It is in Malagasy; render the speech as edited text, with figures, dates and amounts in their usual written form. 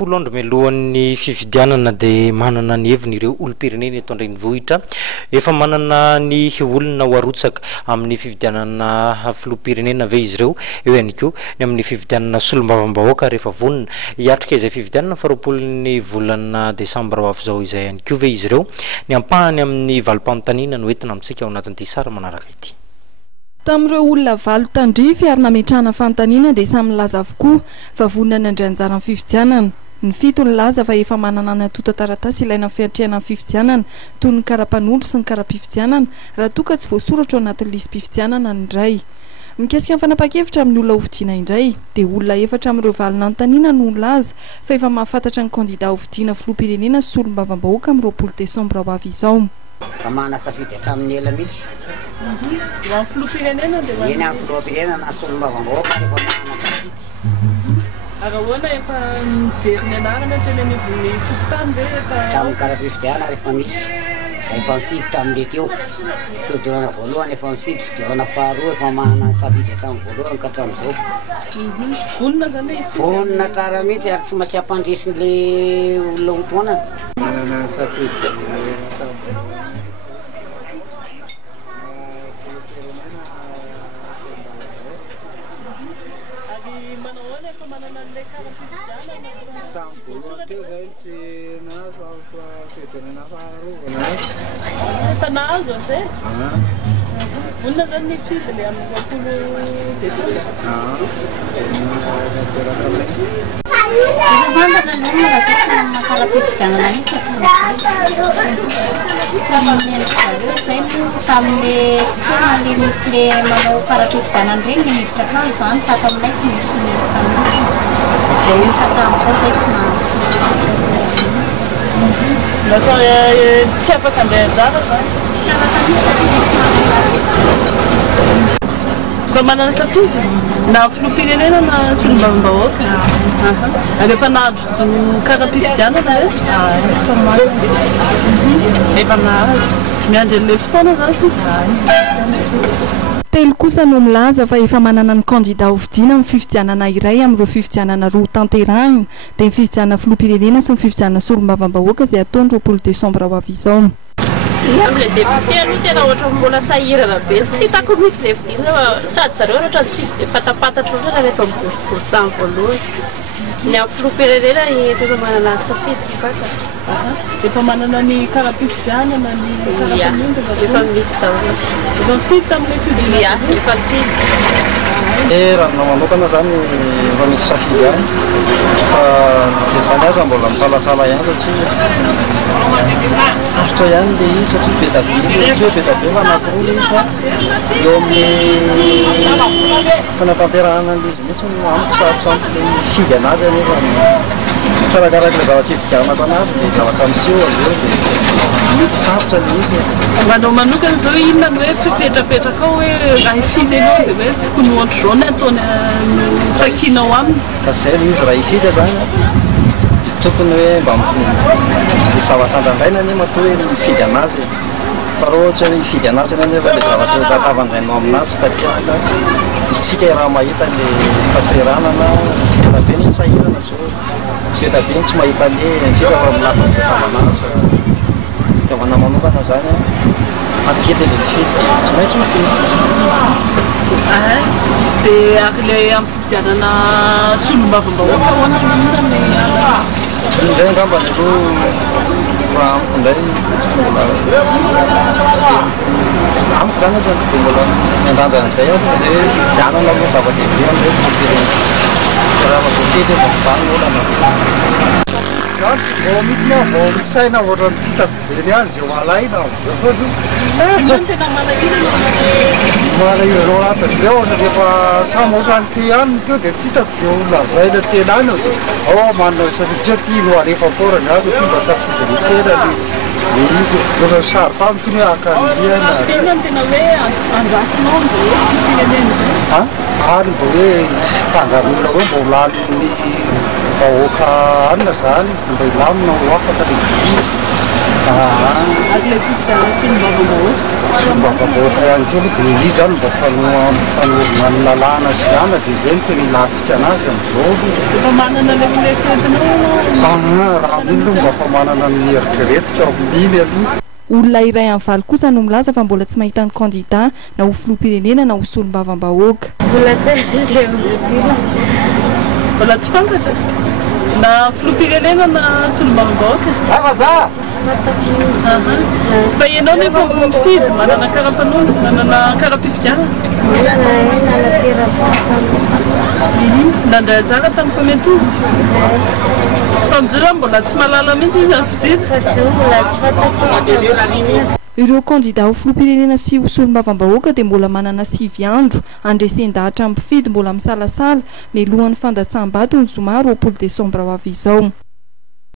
folo andro mialohan'ny fifidianana dia manana ny heviny ireo olom-pirenena eto an-drenivohitra efa manana ny olona ho arotsaka amin'ny fifidianana filoham-pirenena ve izy ireo eo ihany koa ny amin'ny fifidianana solombavam-bahoaka rehefa vonona hiatrika izay fifidianana faroapolon'ny volana desambra ho avy izao izay ihany koa ve izy ireo ny ampahany amin'ny valim-panontaniana no entina amintsika ao anatin'ity sary manaraka ity. Tamin'ireo olona valo tandrify ary nametrahana fanontaniana dia samy laza avokoa fa vonona ny andrianjara amin'ny fifidianana. Ny fito ny laza fa efa manana ny atota taratasy ilaina amin'ny fiatrehana amin'ny fifidianana toy ny kara-panondro sy ny kara-pifidianana raha toa ka tsy voasoratra ao anatin'ny lisy-pifidianana ny iray. Mikasika ny fanapa-kevitra amin'ny olona hovidiana indray dia olona efatra amin'ireo valo nanontaniana no laza fa efa mahafantatra ny kandida hovidiana filoham-pirenena sy solombavam-bahoaka amin'ny 20 desambra ho avy izao. Kamana safidy hatramin'ny ela mihitsy. Amin'ny filoham-pirenena dia eny amin'ny filoham-pirenena na solombavam-bahoaka rehefa manana safidy. Arahoana efa mijery ny anarana teny anivon'ny fokontany ve efa hatramin'ny kara-pifidiana rehefa misy efa mifidy tamin'ilay teo fihodirana voalohany efa mifidy fihodirana faharoa efa manana safidy hatramin'ny voalohany ka hatramin'izao. Vonona zany vonona tsara mihitsy ary tsy maintsy hampandresin'ilay olona hotoanana. Manana safidy efa nahazo an'izay vonona zany ny fidy le amin'ny 20 desambra. Fantatra zany mahazatra makara-pifidianana iny tsy miendrika zareo izay tamin'le fotoana le misy le manao kara-pifidianana ireny ny miditra akanjo zany tato aminay tsy misy miendrika mihitsy hatramin'izao izay tsy mahazo. Lasa tsy afaka andeha anjara zany? Tsy afaka mihitsy satria izay tsy manana. Mba manana safidy na filoham-pirenena na solombavam-bahoaka? Rehefa nahazo kara-pifidianana ve? Efa nahazo. Miandry an'ilay fotoana zany sisy. Telo kosa no milaza fa efa manana ny kandida hovidiana amin'ny fifidianana iray amin'ireo fifidianana roa tanterahina dia ny fifidianana filoham-pirenena sy ny fifidianana solombavam-bahoaka izay ataony 20 desambra ho avy izao. Amin'ilay député aloha tena ohatra mbola sahirana be tsy hitako mihitsy izay vidiana sady zareo ohatra tsisy dia fatapatatra ohatra rehefa miboribory tamin'ny voalohany. Ny amin'ny filoham-pirenena efa manana safidy kaka. Efa manana ny kara-pifidianana ny kara-panondro efa misy daholo. Efa mifidy tamin'ilay fifidianana? Efa mifidy. raha manokana zany efa misy safidy ihany fa izany aza mbola misalasala ihany satria sarotra ihany le izy satria be da be tsy hoe be da be fa anankiroa le izy fa eo amin'ny fanatanterahana an'izy mihitsy amiko sarotra amiko le mifidy anazy anefa tsarakaraka le zavatsy hividianako anazy dia zavatra miseho aveo dia sarotra le izy. Manao manokana zao inona no hoe fipetrapetraka ao hoe raha hifidy ianao dia hoe tokony ohatra zao ny ataony takianao aminy. Ka zay le izy raha hifidy zany tokony hoe mba misy zavatra andraindraina anie matoa hoe mifidy anazy fa raha ohatra hoe hifidy anazy eny anefa le zavatra tatavandrainao aminazy tsy takiana itsika raha mahita le fahaseranana be da be ny sahirana zao be da be tsy mahita le indrindra fa minafa ny tatavanazy fitaovana manokana zany ankety le mifidy dia tsy maintsy mifidy. Dia ary le amin'ny fifidianana solombavam-bahoaka ahoana inona ny indray angamba ny aloha raha amiko indray mbola amiko zany ohatrany tsy dia mbola miandanja an'izay aho dia hoe fifidianana moa zava-dehibe amin'izay fifidianana raha voafety mba mivany olana. Vao mihitsy aho vao misaina ohatrany tsy hitako be ny azy eo alaina malahira zao anaty zay ohatra rehefa samy ohatrany te ihany teo dia tsy hitako eo lazaina tena any ao manana safidia tia no alefa porany azy fomba safidy ny tena le izy ohatrany sary famiko ny hoe akanjiana tena tena hoe andrasinao mbo firenena zay any mbo hoe isy tsangan'olona hoe mbo lalin'ny vahoaka anina zany mba ilamina ho afaka le izy ary le fifidianana solombavam-bahoaka solombavam-bahoaka ihany koa dia izy zany mba fanolorana ny lalàna sy ana dia izay no tena ilatsika anazy amin'izao efa manana le fireketinao raha mino mba fa manana ny eritreretika amin'iny aloha. Olona iray amin'ny valo kosa no milaza fa mbola tsy mahita ny candidat na ho filoham-pirenena na ho solombavam-bahoaka. Mbola tsy fantatra na filoham-pirenena na solombavam-bahoaka. Tsisy fantako. Fa ianao nefa mifidy manana kara-panoana, manana kara-pifidianana. Nandray anjara tamin'ny mpametovo. Fa amin'izao zany mbola tsy mahalala mihitsy izy amin'ny fididy. Fa zao mbola tsy fantako. Ireo candidat ho filoham-pirenena sy ho solombavam-bahoaka dia mbola manana 6 andro handresen-dahatra amin'ny mpifidy mbola misalasala mialohan'ny fandatsaham-bato ny zoma 20 desambra ho avy izao.